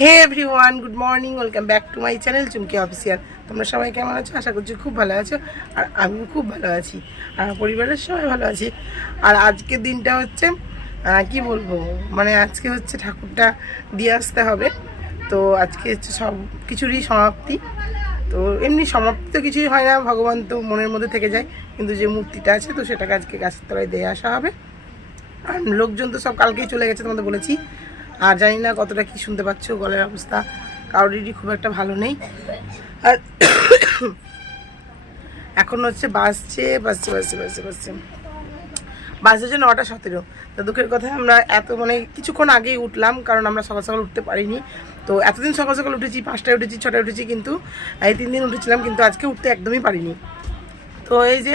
Hey everyone, good morning, welcome back to my channel Chumki official. তোমরা সবাই কেমন আছো? আশা করছি খুব ভালো আছো, আর আমিও খুব ভালো আছি, আর পরিবারের সবাই ভালো আছি। আর আজকের দিনটা হচ্ছে কি বলবো, মানে আজকে হচ্ছে ঠাকুরটা দিয়ে আসতে হবে। তো আজকে হচ্ছে সব কিছুরই সমাপ্তি। তো এমনি সমাপ্তি তো কিছুই হয় না, ভগবান তো মনের মধ্যে থেকে যায়, কিন্তু যে মূর্তিটা আছে তো সেটাকে আজকে গাছের তলায় দিয়ে আসা হবে। আর লোকজন তো সব কালকেই চলে গেছে, তোমাদের বলেছি। আর জানি না কতটা কি শুনতে পাচ্ছ, গলার অবস্থা কারোরই খুব একটা ভালো নেই। আর এখন হচ্ছে বাজছে বাজছে বাজছে বাজছে বাজছে বাজছে হচ্ছে 9:17। তো দুঃখের কথা, আমরা এত মানে কিছুক্ষণ আগেই উঠলাম, কারণ আমরা সকাল সকাল উঠতে পারিনি। তো এতদিন সকাল সকাল উঠেছি, 5টায় উঠেছি, 6টায় উঠেছি, কিন্তু এই 3 দিন উঠেছিলাম, কিন্তু আজকে উঠতে একদমই পারিনি। তো এই যে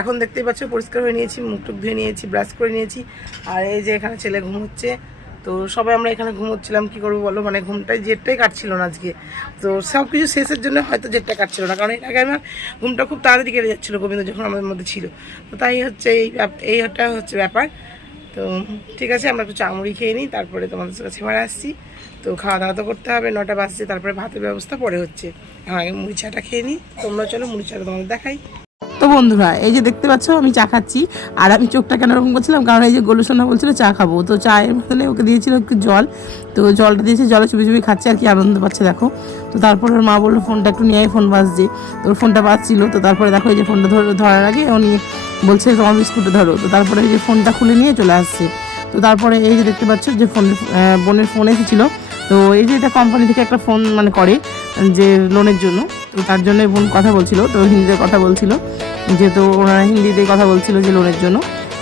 এখন দেখতেই পাচ্ছ পরিষ্কার হয়ে নিয়েছি, মুখ টুক ধুয়ে নিয়েছি, ব্রাশ করে নিয়েছি। আর এই যে এখানে ছেলে ঘুমোচ্ছে। তো সবাই আমরা এখানে ঘুমোচ্ছিলাম, কি করবো বলো, মানে ঘুমটাই জেটটাই কাটছিল না আজকে। তো সব কিছু শেষের জন্য হয়তো জেটটা কাটছিল না, কারণ এর আগে আমার ঘুমটা খুব তাড়াতাড়ি কেটে যাচ্ছিলো গোবিন্দ যখন আমাদের মধ্যে ছিল। তো তাই হচ্ছে এইটা হচ্ছে ব্যাপার। তো ঠিক আছে, আমরা একটু চামড়ি খেয়ে নিই, তারপরে তোমাদের কাছে এবার আসছি। তো খাওয়া দাওয়া তো করতে হবে, 9টা বাজছে, তারপরে ভাতের ব্যবস্থা পরে হচ্ছে। আগে মুড়ি চাটা খেয়ে নিই, তোমরা চলো মুড়ি চাটা তোমাদের দেখাই। তো বন্ধুরা, এই যে দেখতে পাচ্ছ আমি চা খাচ্ছি। আর আমি চোখটা কেন এরকম করছিলাম, কারণ এই যে গোলুসোনা বলছিল চা খাবো, তো চায়ের বদলে ওকে দিয়েছিল একটু জল। তো জলটা দিয়েছে, জলে চুপি চুপি খাচ্ছে, আর কি আনন্দ পাচ্ছে দেখো। তো তারপরে ওর মা বললো ফোনটা একটু নিয়ে, ফোন বাজছে। তো ওর ফোনটা বাজছিল, তো তারপরে দেখো এই যে ফোনটা ধরার আগে উনি বলছে তোমার বিস্কুটে ধরো। তো তারপরে এই যে ফোনটা খুলে নিয়ে চলে আসছে। তো তারপরে এই যে দেখতে পাচ্ছ যে বোনের ফোন এসেছিলো। তো এই যে এটা কোম্পানি থেকে একটা ফোন মানে করে যে লোনের জন্য, তো তার জন্য বোন কথা বলছিল, তো হিন্দিতে কথা বলছিল, যেহেতু ওনারা হিন্দিতে কথা বলছিল যে লোনের জন্য।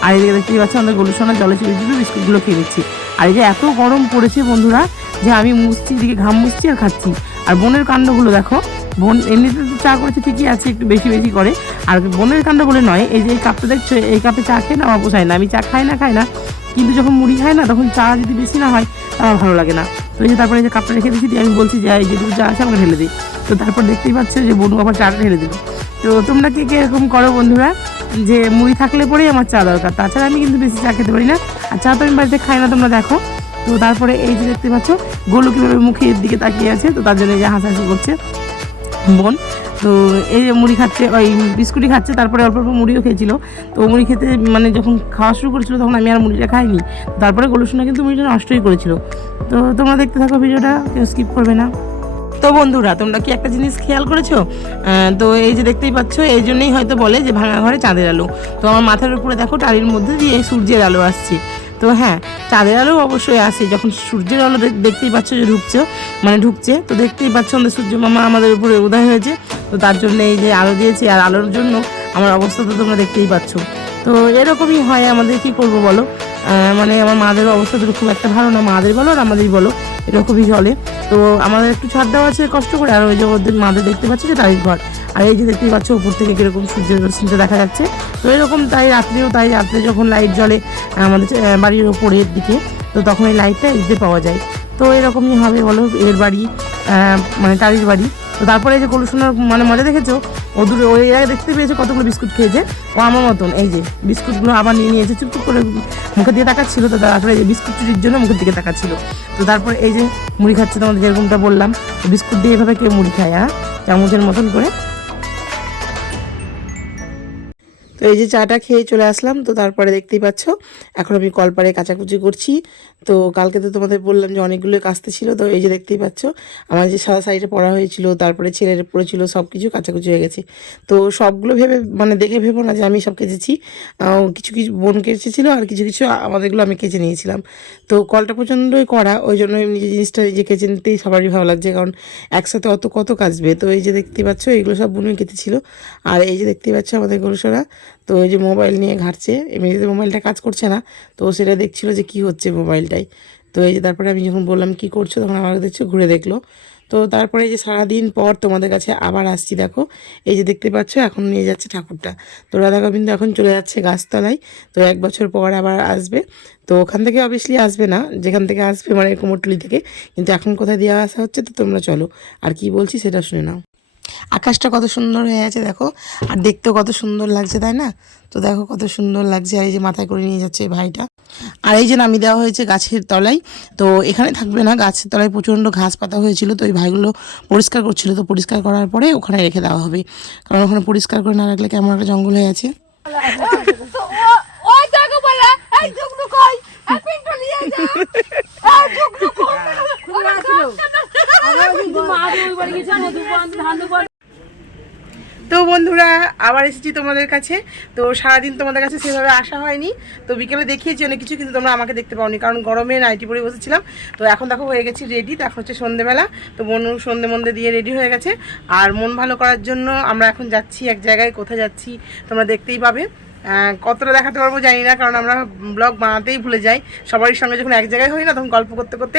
আর এদিকে দেখতেই পাচ্ছি আমাদের গোলুসোনা জলে চুপি চুপি বিস্কুটগুলো খেয়ে নিচ্ছি। আর এই যে এত গরম পড়েছে বন্ধুরা, যে আমি মুছছি, এদিকে ঘাম মুছছি আর খাচ্ছি। আর বোনের কাণ্ডগুলো দেখো, বোন এমনিতে তো চা করেছে ঠিকই আছে, একটু বেশি বেশি করে। আর বোনের কাণ্ড বলে নয়, এই যে এই কাপটা দেখছো, এই কাপে চা খেয়ে না আমার পোষায় না। আমি চা খাই না, কিন্তু যখন মুড়ি খাই না, তখন চা যদি বেশি না হয় আমার ভালো লাগে না। তো এই যে তারপরে এই যে কাপটা রেখে দিয়েছি, আমি বলছি যে এই যেটুকু চা আছে আমাকে ঢেলে দিই। তো তারপর দেখতেই পাচ্ছ যে বোনু আবার চাটা ঢেলে দিল। তো তোমরা কে কে এরকম করো বন্ধুরা, যে মুড়ি থাকলে পরেই আমার চা দরকার, তাছাড়া আমি কিন্তু বেশি চা খেতে পারি না। আর চা তো আমি বাড়িতে খাই না, তোমরা দেখো। তো তারপরে এই যে দেখতে পাচ্ছ গোলু কীভাবে মুখের দিকে তাকিয়ে আছে, তো তার জন্য এই যে হাসাহাসি করছে বোন। তো এই যে মুড়ি খাচ্ছে, ওই বিস্কুটই খাচ্ছে, তারপরে অল্প অল্প মুড়িও খেয়েছিল। তো মুড়ি খেতে মানে যখন খাওয়া শুরু করেছিল, তখন আমি আর মুড়িটা খাইনি। তারপরে গোলুসোনা কিন্তু মুড়িটা নষ্টই করেছিল। তো তোমরা দেখতে থাকো ভিডিওটা, কেউ স্কিপ করবে না। তো বন্ধুরা, তোমরা কি একটা জিনিস খেয়াল করেছো? তো এই যে দেখতেই পাচ্ছ, এই জন্যই হয়তো বলে যে ভাঙা ঘরে চাঁদের আলো। তো আমার মাথার উপরে দেখো টালির মধ্যে দিয়ে সূর্যের আলো আসছে। তো হ্যাঁ, চাঁদের আলো অবশ্যই আসে, যখন সূর্যের আলো দেখতেই পাচ্ছ যে ঢুকছে। তো দেখতেই পাচ্ছ আমাদের সূর্য মামা আমাদের উপরে উদয় হয়েছে। তো তার জন্য এই যে আলো দিয়েছে, আর আলোর জন্য আমার অবস্থা তো তোমরা দেখতেই পাচ্ছ। তো এরকমই হয় আমাদের, কি করব বলো। মানে আমার মাদের অবস্থা তো খুব একটা ভালো না, মাদের বলো আর আমাদেরই বলো, এরকমই চলে। তো আমাদের একটু ছাড় দেওয়া আছে কষ্ট করে, আর ওই যে ওদের মাদের দেখতে পাচ্ছি যে টালির ঘর। আর এই যে দেখতেই পাচ্ছ উপর থেকে কীরকম সূর্যের রশ্মিটা দেখা যাচ্ছে। তো এরকম তাই রাত্রে যখন লাইট জ্বলে আমাদের বাড়ির ওপরের দিকে, তো তখন এই লাইটটা দিতে পাওয়া যায়। তো এরকমই হবে বলো, এর বাড়ি মানে টালির বাড়ি। তো তারপরে এই যে গোলুসোনার মানে মজা দেখেছো, ও দূরে ওই এর আগে দেখতে পেয়েছে কতগুলো বিস্কুট খেয়েছে। ও আমার মতন এই যে বিস্কুটগুলো আবার নিয়েছে, চুপচুপ করে মুখের দিকে তাকাচ্ছিল। তো তারপরে এই যে বিস্কুট চুরির জন্য মুখের দিকে তাকাচ্ছিল। তো তারপরে এই যে মুড়ি খাচ্ছে, তোমাদের যেরকমটা বললাম, বিস্কুট দিয়ে এভাবে কেউ মুড়ি খায়, চামচের মতন করে। তো এই যে চাটা খেয়ে চলে আসলাম। তো তারপরে দেখতেই পাচ্ছ এখন আমি কলপারে কাচাকুচি করছি। তো কালকে তো তোমাদের বললাম যে অনেকগুলো কাচতে ছিল। তো এই যে দেখতেই পাচ্ছ আমার যে সাদা শাড়িটা পরা হয়েছিল, তারপরে ছেলের পরেছিল, সব কিছু কাচাকুচি হয়ে গেছে। তো সবগুলো ভেবে মানে দেখে ভেবো না যে আমি সব কেচেছি। কিছু কিছু বোন কেচেছিল, আর কিছু কিছু আমাদেরগুলো আমি কেচে নিয়েছিলাম। তো কলটা প্রচণ্ডই করা, ওই জন্য নিজে জিনিসটা নিজে কেচে নিতেই সবারই ভালো লাগছে, কারণ একসাথে কত কাচবে। তো এই যে দেখতেই পাচ্ছ এইগুলো সব বোনই কেটেছিল। আর এই যে দেখতেই পাচ্ছ আমাদের গরুসরা, তো এই যে মোবাইল নিয়ে ঘাঁটছে, এমনিতে মোবাইলটা কাজ করছে না, তো সেটা দেখছিল যে কি হচ্ছে মোবাইলটায়। তো এই যে তারপরে আমি যখন বললাম কি করছো, তখন আমাকে দেখছো ঘুরে দেখলো। তো তারপরে এই যে সারাদিন পর তোমাদের কাছে আবার আসছি, দেখো এই যে দেখতে পাচ্ছ এখন নিয়ে যাচ্ছে ঠাকুরটা। তো রাধা গোবিন্দ এখন চলে যাচ্ছে গাছতলায়। তো 1 বছর পর আবার আসবে। তো ওখান থেকে অবভিয়াসলি আসবে না, যেখান থেকে আসবে মানে কুমোরটুলি থেকে, কিন্তু এখন কোথায় দিয়ে আসা হচ্ছে, তো তোমরা চলো আর কি বলছি সেটা শুনে নাও। আকাশটা কত সুন্দর হয়ে আছে দেখো, আর দেখতেও কত সুন্দর লাগছে তাই না? তো দেখো কত সুন্দর লাগছে, আর এই যে মাথায় করে নিয়ে যাচ্ছে ভাইটা। আর এই যে নামিয়ে দেওয়া হয়েছে গাছের তলায়। তো এখানে থাকবে না, গাছের তলায় প্রচণ্ড ঘাস পাতা হয়েছিল, তো ওই ভাইগুলো পরিষ্কার করছিল, তো পরিষ্কার করার পরে ওখানে রেখে দেওয়া হবে, কারণ ওখানে পরিষ্কার করে না রাখলে কেমন একটা জঙ্গল হয়ে আছে। তো বন্ধুরা আবার এসেছি তোমাদের কাছে। তো সারাদিন তোমাদের কাছে সেভাবে আসা হয়নি, তো বিকেলে দেখিয়েছি অনেক কিছু, কিন্তু তোমরা আমাকে দেখতে পাওনি, কারণ গরমে নাইটি পরে বসেছিলাম। তো এখন দেখো হয়ে গেছি রেডি, তো এখন হচ্ছে সন্ধ্যেবেলা। তো বোন সন্ধ্যে মন্দে দিয়ে রেডি হয়ে গেছে, আর মন ভালো করার জন্য আমরা এখন যাচ্ছি এক জায়গায়। কোথায় যাচ্ছি তোমরা দেখতেই পাবে। কতটা দেখাতে পারবো জানি না, কারণ আমরা ব্লগ বানাতেই ভুলে যাই। সবারই সঙ্গে যখন এক জায়গায় হই না, তখন গল্প করতে করতে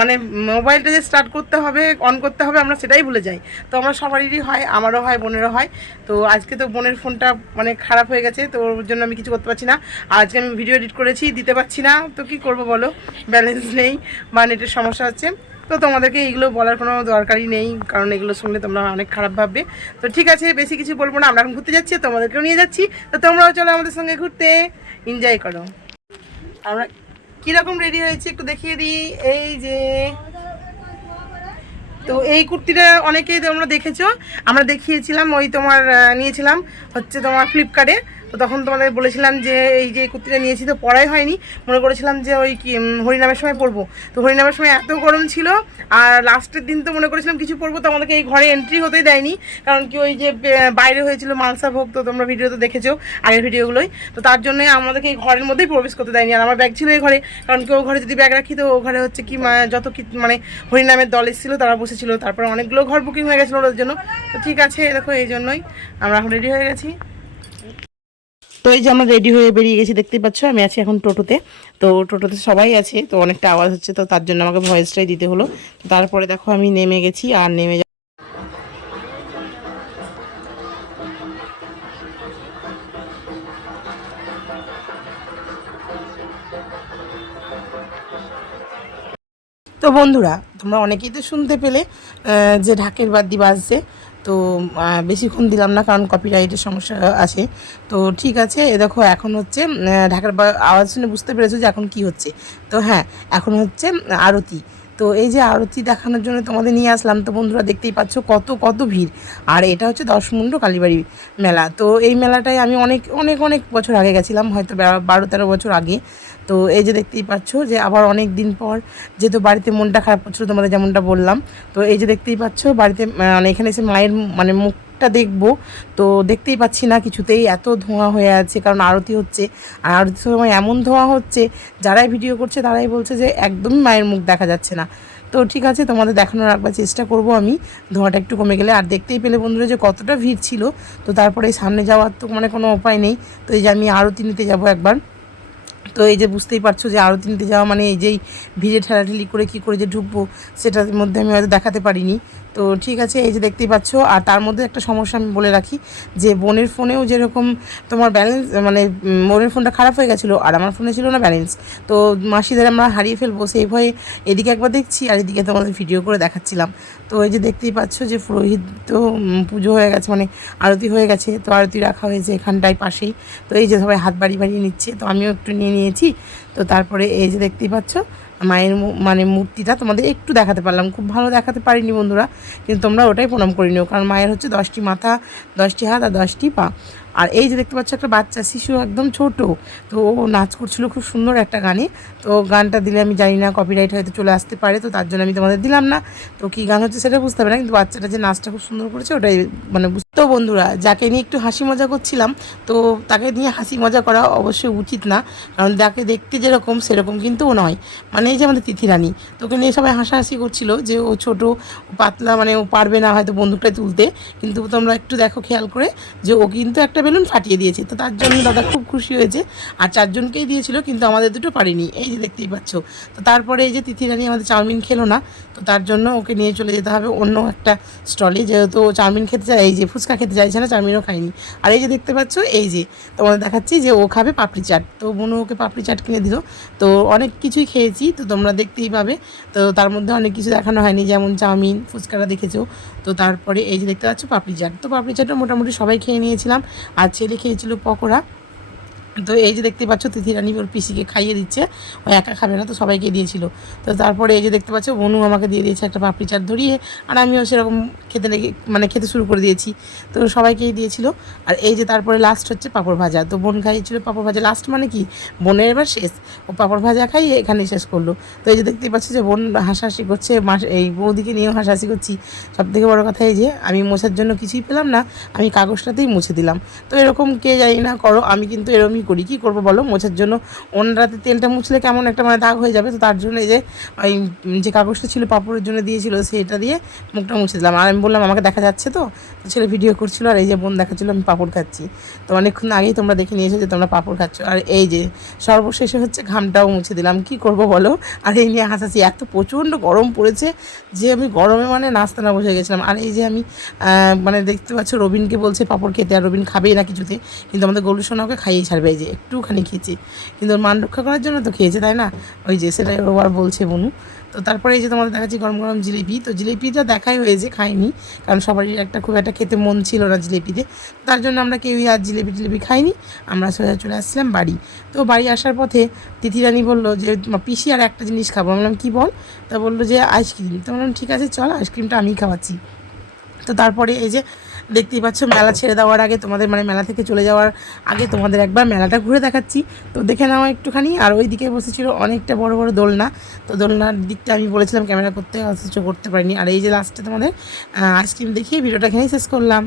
মানে মোবাইলটা যে স্টার্ট করতে হবে, অন করতে হবে, আমরা সেটাই ভুলে যাই। তো আমরা সবারই হয়, আমারও হয়, বোনেরও হয়। তো আজকে তো বোনের ফোনটা মানে খারাপ হয়ে গেছে, তো ওর জন্য আমি কিছু করতে পারছি না। আর আজকে আমি ভিডিও এডিট করেছি, দিতে পারছি না, তো কি করব বলো, ব্যালেন্স নেই বা নেটের সমস্যা হচ্ছে। তো তোমাদেরকে এইগুলো বলার কোনো দরকারই নেই, কারণ এগুলো শুনলে তোমরা অনেক খারাপ ভাববে। তো ঠিক আছে, বেশি কিছু বলবো না, আমরা এখন ঘুরতে যাচ্ছি, তোমাদেরকেও নিয়ে যাচ্ছি। তো তোমরাও চলো আমাদের সঙ্গে ঘুরতে, এনজয় করো। আমরা কীরকম রেডি হয়েছি একটু দেখিয়ে দিই। এই যে, তো এই কুর্তিটা অনেকেই তোমরা দেখেছো, আমরা দেখিয়েছিলাম, ওই তোমার নিয়েছিলাম হচ্ছে তোমার ফ্লিপকার্টে। তো তখন তোমাদের বলেছিলাম যে এই যে কুর্তিটা নিয়েছি, তো পরাই হয়নি, মনে করেছিলাম যে ওই কি হরিনামের সময় পরবো। তো হরিনামের সময় এত গরম ছিল, আর লাস্টের দিন তো মনে করেছিলাম কিছু পরবো, তো আমাদেরকে এই ঘরে এন্ট্রি হতেই দেয়নি, কারণ কি ওই যে বাইরে হয়েছিল মানসা ভোগ, তো তোমরা ভিডিও তো দেখেছো আগের ভিডিওগুলোই। তো তার জন্য আমাদেরকে এই ঘরের মধ্যেই প্রবেশ করতে দেয়নি। আর আমার ব্যাগ ছিল এই ঘরে, কারণ কি ও ঘরে যদি ব্যাগ রাখি, তো ও ঘরে হচ্ছে কি যত কি মানে হরিনামের দল এসেছিলো, তারা বসেছিল, তারপরে অনেকগুলো ঘর বুকিং হয়ে গেছিলো ওদের জন্য। তো ঠিক আছে, দেখো এই জন্যই আমরা এখন রেডি হয়ে গেছি। তো এই যে আমরা রেডি হয়ে বেরিয়ে গেছি, দেখতেই পাচ্ছ আমি আছি এখন টোটোতে। তো টোটোতে সবাই আছে, তো অনেকটা আওয়াজ হচ্ছে, তো তার জন্য আমাকে ভয়েসটাই দিতে হলো। তারপরে দেখো আমি নেমে গেছি, আর নেমে তো বন্ধুরা তোমরা অনেকেই তো শুনতে পেলে যে ঢাকের বাদ্যি বাজছে। তো বেশিক্ষণ দিলাম না, কারণ কপিরাইটের সমস্যা আছে। তো ঠিক আছে, এ দেখো এখন হচ্ছে ঢাকার আওয়াজ শুনে বুঝতে পেরেছো যে এখন কি হচ্ছে। তো হ্যাঁ, এখন হচ্ছে আরতি। তো এই যে আরতি দেখানোর জন্য তোমাদের নিয়ে আসলাম। তো বন্ধুরা দেখতেই পাচ্ছ কত কত ভিড়। আর এটা হচ্ছে দশমুন্ড কালীবাড়ি মেলা। তো এই মেলাটায় আমি অনেক অনেক অনেক বছর আগে গেছিলাম, হয়তো 12-13 বছর আগে। তো এই যে দেখতেই পাচ্ছ যে আবার অনেক দিন পর, যেহেতু বাড়িতে মনটা খারাপ করছিল তোমাদের যেমনটা বললাম, তো এই যে দেখতেই পাচ্ছ বাড়িতে মানে এখানে এসে মায়ের মানে মুখটা দেখবো, তো দেখতেই পাচ্ছি না কিছুতেই, এত ধোঁয়া হয়ে আছে, কারণ আরতি হচ্ছে। আর আরতির সময় এমন ধোঁয়া হচ্ছে, যারাই ভিডিও করছে তারাই বলছে যে একদমই মায়ের মুখ দেখা যাচ্ছে না। তো ঠিক আছে, তোমাদের দেখানোর একবার চেষ্টা করব আমি, ধোঁয়াটা একটু কমে গেলে। আর দেখতেই পেলে বন্ধুরা যে কতটা ভিড় ছিল। তো তারপরে সামনে যাওয়ার তো মানে কোনো উপায় নেই, তো এই যে আমি আরতি নিতে যাবো একবার। তো এই যে বুঝতেই পারছো যে আরতি নিতে যাওয়া মানে এই যেই ভিড়ে ঠেলাঠেলি করে কী করে যে ঢুকবো, সেটার মধ্যে আমি হয়তো দেখাতে পারিনি। তো ঠিক আছে, এই যে দেখতেই পাচ্ছ। আর তার মধ্যে একটা সমস্যা আমি বলে রাখি, যে বোনের ফোনেও যেরকম তোমার ব্যালেন্স মানে বোনের ফোনটা খারাপ হয়ে গেছিলো, আর আমার ফোনে ছিল না ব্যালেন্স। তো মাসিদের আমরা হারিয়ে ফেলবো সেই ভয়ে এদিকে একবার দেখছি, আর এদিকে তোমাদের ভিডিও করে দেখাচ্ছিলাম। তো এই যে দেখতেই পাচ্ছ যে পুরোহিত তো পুজো হয়ে গেছে, মানে আরতি হয়ে গেছে, তো আরতি রাখা হয়েছে এখানটায় পাশেই। তো এই যে সবাই হাত বাড়িয়ে বাড়িয়ে নিচ্ছে, তো আমিও একটু নিয়ে নিয়েছি। তো তারপরে এই যে দেখতেই পাচ্ছ মায়ের মানে মূর্তিটা তোমাদের একটু দেখাতে পারলাম, খুব ভালো দেখাতে পারিনি বন্ধুরা, কিন্তু তোমরা ওটাই প্রণাম করে নিও, কারণ মায়ের হচ্ছে 10টি মাথা, 10টি হাত আর 10টি পা। আর এই যে দেখতে পাচ্ছ একটা বাচ্চা শিশু একদম ছোট, তো ও নাচ করছিল খুব সুন্দর একটা গানে। তো গানটা দিলে আমি জানি না কপিরাইট হয়তো চলে আসতে পারে, তো তার জন্য আমি তোমাদের দিলাম না। তো কী গান হচ্ছে সেটা বুঝতে হবে না, কিন্তু বাচ্চাটা যে নাচটা খুব সুন্দর করেছে ওটাই মানে তো বন্ধুরা যাকে নিয়ে একটু হাসি মজা করছিলাম, তো তাকে নিয়ে হাসি মজা করা অবশ্যই উচিত না, কারণ যাকে দেখতে যেরকম সেরকম কিন্তু ও নয়। মানে এই যে আমাদের তিথি রানী, তোকে নিয়ে সবাই হাসাহাসি করছিল যে ও ছোট, ও পাতলা, মানে ও পারবে না হয়তো বন্দুকটা তুলতে, কিন্তু তোমরা একটু দেখো খেয়াল করে যে ও কিন্তু একটা বেলুন ফাটিয়ে দিয়েছে। তো তার জন্য দাদা খুব খুশি হয়েছে, আর 4জনকেই দিয়েছিল, কিন্তু আমাদের দুটো পারিনি, এই যে দেখতেই পাচ্ছ। তো তারপরে এই যে তিথি রানী আমাদের চাউমিন খেলো না, তো তার জন্য ওকে নিয়ে চলে যেতে হবে অন্য একটা স্টলে, যেহেতু চাউমিন খেতে চায়। এই যে ফুচকা ফুচকা খেতে চাইছে না, চাউমিনও খাইনি। আর এই যে দেখতে পাচ্ছ, এই যে তোমাদের দেখাচ্ছি যে ও খাবে পাপড়ি চাট, তো বোনও ওকে পাপড়ি চাট কিনে দিল। তো অনেক কিছুই খেয়েছি, তো তোমরা দেখতেই পাবে। তো তার মধ্যে অনেক কিছু দেখানো হয়নি, যেমন চাউমিন, ফুচকাটা দেখেছো। তো তারপরে এই যে দেখতে পাচ্ছ পাপড়ি চাট, তো পাপড়ি চাটটা মোটামুটি সবাই খেয়ে নিয়েছিলাম। আর ছেলে খেয়েছিল পকোড়া। তো এই যে দেখতে পাচ্ছ তিথি রানী ওর পিসিকে খাইয়ে দিচ্ছে, ও একা খাবে না, তো সবাইকে দিয়েছিল। তো তারপরে এই যে দেখতে পাচ্ছ বনু আমাকে দিয়ে দিয়েছে একটা পাপড়ি চাট ধরিয়ে, আর আমিও সেরকম খেতে শুরু করে দিয়েছি। তো সবাইকেই দিয়েছিল। আর এই যে তারপরে লাস্ট হচ্ছে পাঁপড় ভাজা, তো বোন খাইয়েছিল পাঁপড় ভাজা লাস্ট, মানে কি বোনের এবার শেষ, ও পাঁপড় ভাজা খাইয়ে এখানে শেষ করলো। তো এই যে দেখতেই পাচ্ছি যে বোন হাসাহাসি করছে, এই বৌদিকে নিয়েও হাসাহাসি করছি। সবথেকে বড় কথা এই যে আমি মোছার জন্য কিছুই পেলাম না, আমি কাগজটাতেই মুছে দিলাম। তো এরকম কে জানি না করো, আমি কিন্তু এরকমই করি। কী করবো বলো, মোছার জন্য রাতে তেলটা মুছলে কেমন একটা মানে দাগ হয়ে যাবে, তো তার জন্য এই যে ওই যে কাগজটা ছিল পাপড়ের জন্য দিয়েছিল, সেটা দিয়ে মুখটা মুছে দিলাম। আর আমি বললাম আমাকে দেখা যাচ্ছে, তো ছেলে ভিডিও করছিল, আর এই যে বোন দেখাচ্ছিলো আমি পাপড় খাচ্ছি। তো অনেকক্ষণ আগেই তোমরা দেখে নিয়েছো যে তোমরা পাপড় খাচ্ছ। আর এই যে সর্বশেষে হচ্ছে ঘামটাও মুছে দিলাম, কি করব বলো। আর এই নিয়ে হাসাচ্ছি, এত প্রচণ্ড গরম পড়েছে যে আমি গরমে মানে নাস্তা না বসে গেছিলাম। আর এই যে আমি মানে দেখতে পাচ্ছ রবিনকে বলছে পাপড় খেতে, আর রবিন খাবেই না কিছুতে, কিন্তু আমাদের গলু সোনাকে খাইয়েই ছাড়বে। এই যে একটুখানি খেয়েছে, কিন্তু ওর মান রক্ষা করার জন্য তো খেয়েছে, তাই না? ওই যে সেটাই ও আর বলছে বনু। তো তারপরে এই যে তোমাদের দেখাচ্ছি গরম গরম জিলিপি, তো জিলিপিটা দেখাই হয়েছে, খাইনি, কারণ সবারই খুব একটা খেতে মন ছিল না জিলিপিতে, তার জন্য আমরা কেউই আর জিলিপি খাইনি। আমরা সোজা চলে আসছিলাম বাড়ি। তো বাড়ি আসার পথে তিথি রানী বললো যে পিসি আর একটা জিনিস খাবো। আমি বললাম কী বল? তা বললো যে আইসক্রিম। তো বললাম ঠিক আছে চল, আইসক্রিমটা আমিই খাওয়াচ্ছি। তো তারপরে এই যে দেখতেই পাচ্ছ মেলা ছেড়ে দেওয়ার আগে তোমাদের, মানে মেলা থেকে চলে যাওয়ার আগে তোমাদের একবার মেলাটা ঘুরে দেখাচ্ছি, তো দেখে নাও একটুখানি। আর ওই দিকে বসেছিল অনেকটা বড় বড় দোলনা, তো দোলনার দিকটা আমি বলেছিলাম ক্যামেরা করতে, অথচ করতে পারিনি। আর এই যে লাস্টে তোমাদের আইসক্রিম দেখিয়ে ভিডিওটা এখানেই শেষ করলাম।